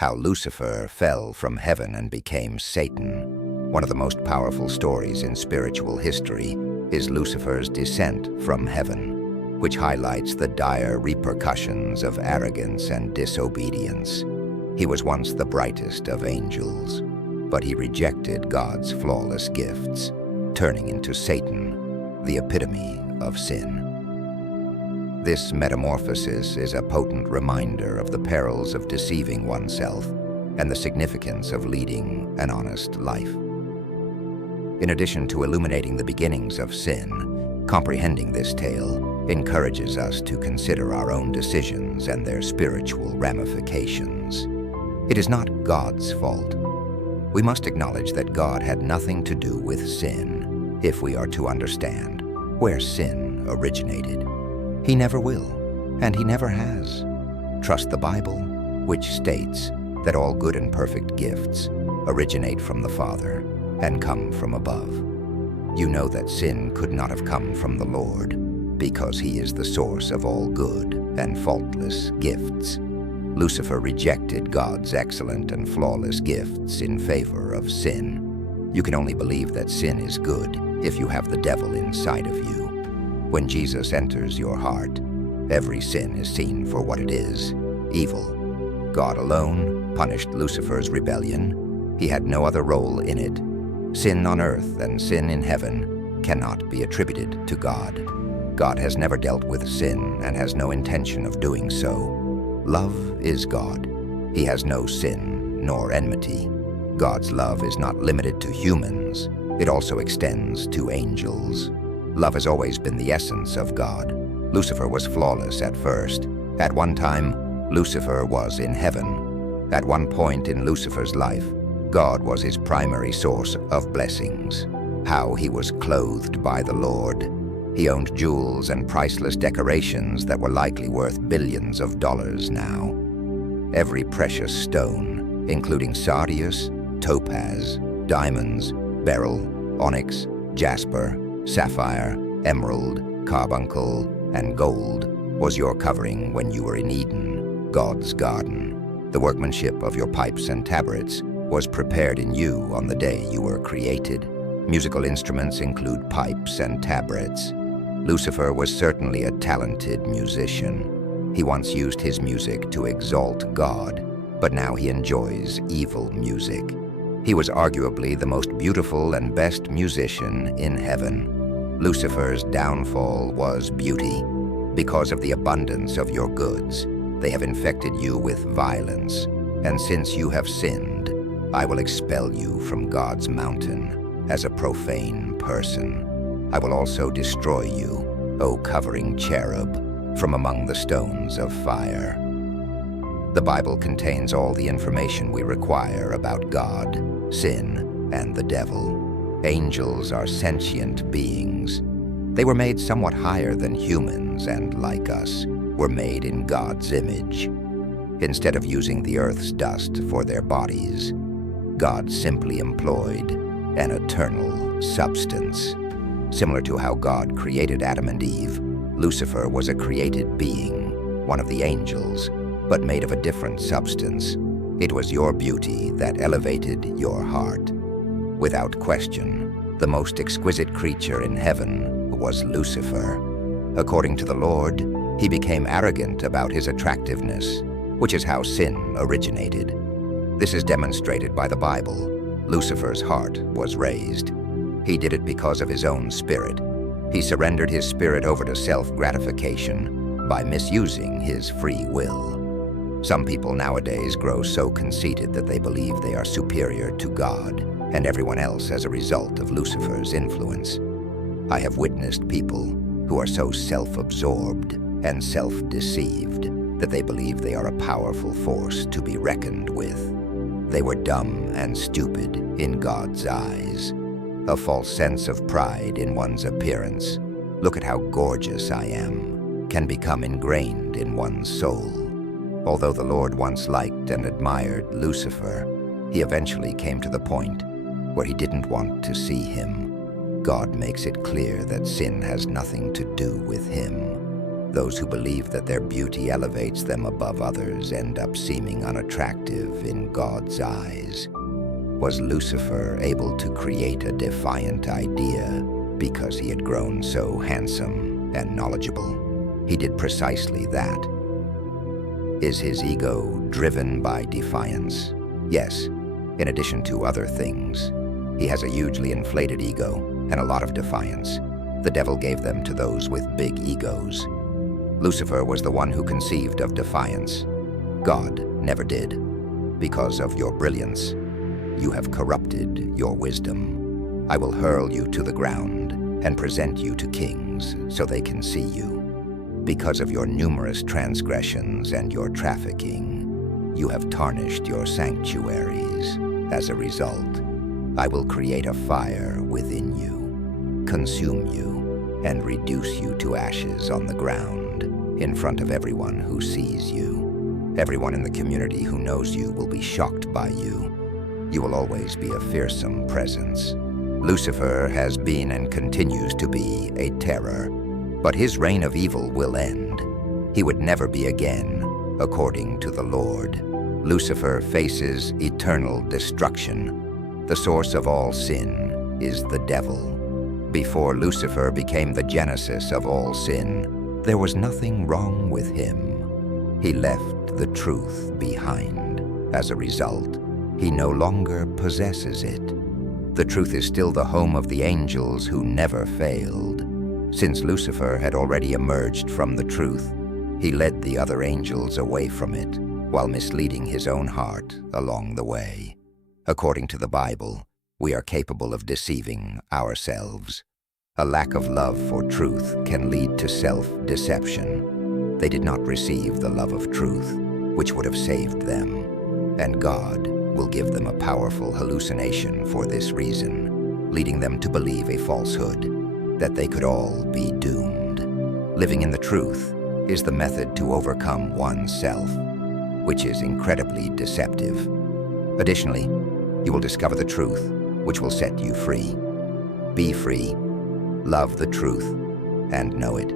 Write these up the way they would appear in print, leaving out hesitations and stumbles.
how Lucifer fell from heaven and became Satan. One of the most powerful stories in spiritual history is Lucifer's descent from heaven, which highlights the dire repercussions of arrogance and disobedience. He was once the brightest of angels, but he rejected God's flawless gifts, turning into Satan, the epitome of sin. This metamorphosis is a potent reminder of the perils of deceiving oneself and the significance of leading an honest life. In addition to illuminating the beginnings of sin, comprehending this tale encourages us to consider our own decisions and their spiritual ramifications. It is not God's fault. We must acknowledge that God had nothing to do with sin if we are to understand where sin originated. He never will, and he never has. Trust the Bible, which states that all good and perfect gifts originate from the Father and come from above. You know that sin could not have come from the Lord, because he is the source of all good and faultless gifts. Lucifer rejected God's excellent and flawless gifts in favor of sin. You can only believe that sin is good if you have the devil inside of you. When Jesus enters your heart, every sin is seen for what it is, evil. God alone punished Lucifer's rebellion. He had no other role in it. Sin on earth and sin in heaven cannot be attributed to God. God has never dealt with sin and has no intention of doing so. Love is God. He has no sin nor enmity. God's love is not limited to humans. It also extends to angels. Love has always been the essence of God. Lucifer was flawless at first. At one time, Lucifer was in heaven. At one point in Lucifer's life, God was his primary source of blessings. How he was clothed by the Lord. He owned jewels and priceless decorations that were likely worth billions of dollars now. Every precious stone, including sardius, topaz, diamonds, beryl, onyx, jasper, sapphire, emerald, carbuncle, and gold, was your covering when you were in Eden, God's garden. The workmanship of your pipes and tabrets was prepared in you on the day you were created. Musical instruments include pipes and tabrets. Lucifer was certainly a talented musician. He once used his music to exalt God, but now he enjoys evil music. He was arguably the most beautiful and best musician in heaven. Lucifer's downfall was beauty. Because of the abundance of your goods, they have infected you with violence. And since you have sinned, I will expel you from God's mountain as a profane person. I will also destroy you, O covering cherub, from among the stones of fire. The Bible contains all the information we require about God, sin, and the devil. Angels are sentient beings. They were made somewhat higher than humans and, like us, were made in God's image. Instead of using the earth's dust for their bodies, God simply employed an eternal substance. Similar to how God created Adam and Eve, Lucifer was a created being, one of the angels, but made of a different substance. It was your beauty that elevated your heart. Without question, the most exquisite creature in heaven was Lucifer. According to the Lord, he became arrogant about his attractiveness, which is how sin originated. This is demonstrated by the Bible. Lucifer's heart was raised. He did it because of his own spirit. He surrendered his spirit over to self-gratification by misusing his free will. Some people nowadays grow so conceited that they believe they are superior to God and everyone else as a result of Lucifer's influence. I have witnessed people who are so self-absorbed and self-deceived that they believe they are a powerful force to be reckoned with. They were dumb and stupid in God's eyes. A false sense of pride in one's appearance, "Look at how gorgeous I am," can become ingrained in one's soul. Although the Lord once liked and admired Lucifer, he eventually came to the point where he didn't want to see him. God makes it clear that sin has nothing to do with him. Those who believe that their beauty elevates them above others end up seeming unattractive in God's eyes. Was Lucifer able to create a defiant idea because he had grown so handsome and knowledgeable? He did precisely that. Is his ego driven by defiance? Yes, in addition to other things. He has a hugely inflated ego and a lot of defiance. The devil gave them to those with big egos. Lucifer was the one who conceived of defiance. God never did. Because of your brilliance, you have corrupted your wisdom. I will hurl you to the ground and present you to kings so they can see you. Because of your numerous transgressions and your trafficking, you have tarnished your sanctuaries. As a result, I will create a fire within you, consume you, and reduce you to ashes on the ground in front of everyone who sees you. Everyone in the community who knows you will be shocked by you. You will always be a fearsome presence. Lucifer has been and continues to be a terror, but his reign of evil will end. He would never be again, according to the Lord. Lucifer faces eternal destruction. The source of all sin is the devil. Before Lucifer became the genesis of all sin, there was nothing wrong with him. He left the truth behind. As a result, he no longer possesses it. The truth is still the home of the angels who never failed. Since Lucifer had already emerged from the truth, he led the other angels away from it, while misleading his own heart along the way. According to the Bible, we are capable of deceiving ourselves. A lack of love for truth can lead to self-deception. They did not receive the love of truth, which would have saved them, and God will give them a powerful hallucination for this reason, leading them to believe a falsehood, that they could all be doomed. Living in the truth is the method to overcome oneself, which is incredibly deceptive. Additionally, you will discover the truth, which will set you free. Be free, love the truth, and know it.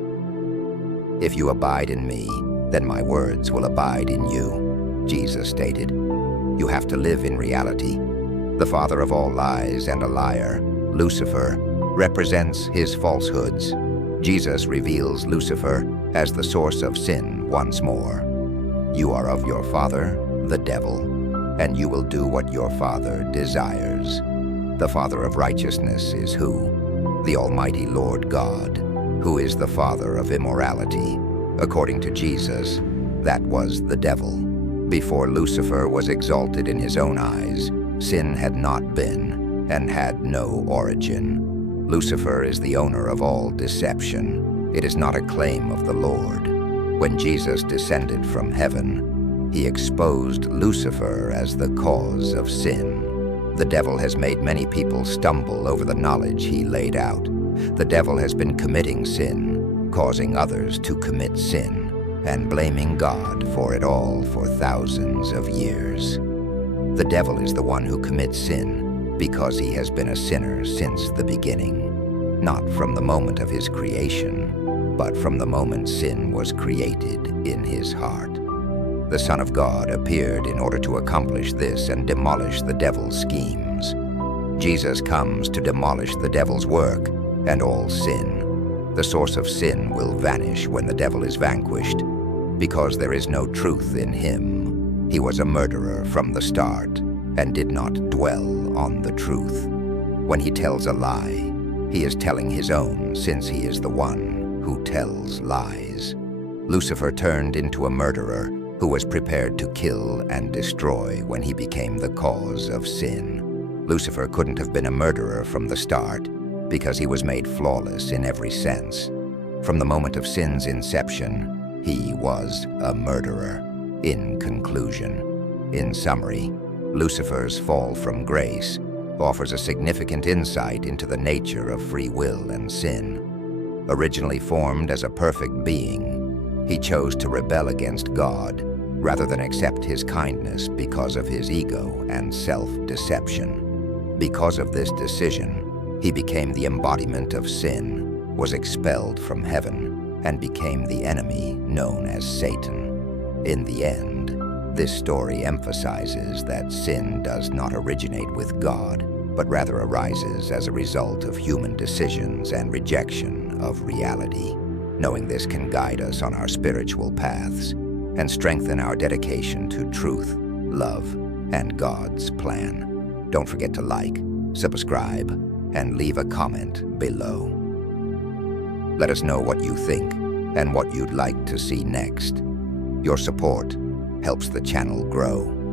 If you abide in me, then my words will abide in you, Jesus stated. You have to live in reality. The father of all lies and a liar, Lucifer, represents his falsehoods. Jesus reveals Lucifer as the source of sin once more. You are of your father, the devil, and you will do what your father desires. The Father of righteousness is who? The Almighty Lord God, who is the father of immorality. According to Jesus, that was the devil. Before Lucifer was exalted in his own eyes, sin had not been and had no origin. Lucifer is the owner of all deception. It is not a claim of the Lord. When Jesus descended from heaven, he exposed Lucifer as the cause of sin. The devil has made many people stumble over the knowledge he laid out. The devil has been committing sin, causing others to commit sin, and blaming God for it all for thousands of years. The devil is the one who commits sin because he has been a sinner since the beginning, not from the moment of his creation, but from the moment sin was created in his heart. The Son of God appeared in order to accomplish this and demolish the devil's schemes. Jesus comes to demolish the devil's work and all sin. The source of sin will vanish when the devil is vanquished, because there is no truth in him. He was a murderer from the start and did not dwell on the truth. When he tells a lie, he is telling his own, since he is the one who tells lies. Lucifer turned into a murderer who was prepared to kill and destroy when he became the cause of sin. Lucifer couldn't have been a murderer from the start because he was made flawless in every sense. From the moment of sin's inception, he was a murderer. In conclusion, in summary, Lucifer's fall from grace offers a significant insight into the nature of free will and sin. Originally formed as a perfect being, he chose to rebel against God rather than accept his kindness because of his ego and self-deception. Because of this decision, he became the embodiment of sin, was expelled from heaven, and became the enemy known as Satan. In the end, this story emphasizes that sin does not originate with God, but rather arises as a result of human decisions and rejection of reality. Knowing this can guide us on our spiritual paths and strengthen our dedication to truth, love, and God's plan. Don't forget to like, subscribe, and leave a comment below. Let us know what you think and what you'd like to see next. Your support helps the channel grow.